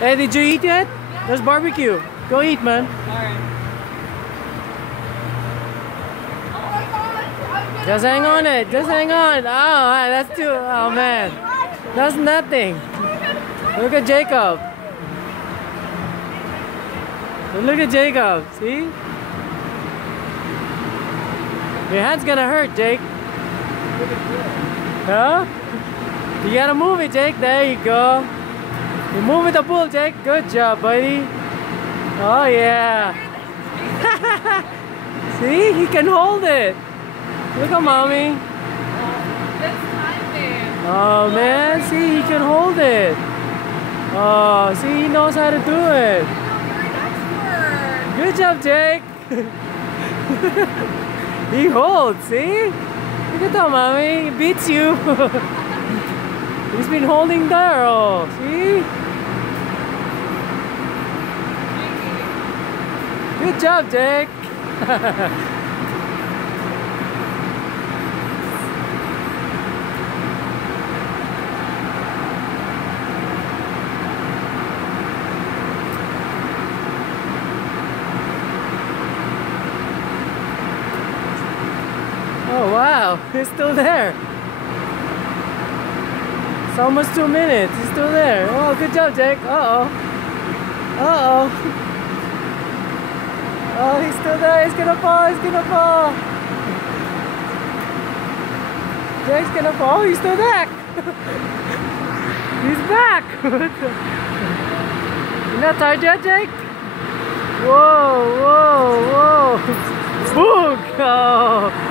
Hey, did you eat yet? There's barbecue. Go eat, man. Just hang on it. Just hang on. Oh, that's too. Oh man, that's nothing. Look at Jacob. Look at Jacob. See? Your hand's gonna hurt, Jake. Huh? You gotta move it, Jake. There you go. You're moving the bull, Jake. Good job, buddy. Oh yeah. See? He can hold it. Look at mommy. Oh man, see, he can hold it. Oh, see, he knows how to do it. Good job, Jake. He holds, see? Look at that, mommy. He beats you. He's been holding Daryl, see? Good job, Jake. Oh wow, he's still there. It's almost 2 minutes. He's still there. Oh, good job, Jake. Uh-oh. Uh-oh. Oh, he's still there. He's gonna fall. He's gonna fall. Jake's gonna fall. Oh, he's still back. He's back. You're not tired yet, Jake? Whoa, whoa, whoa. Boog. Oh.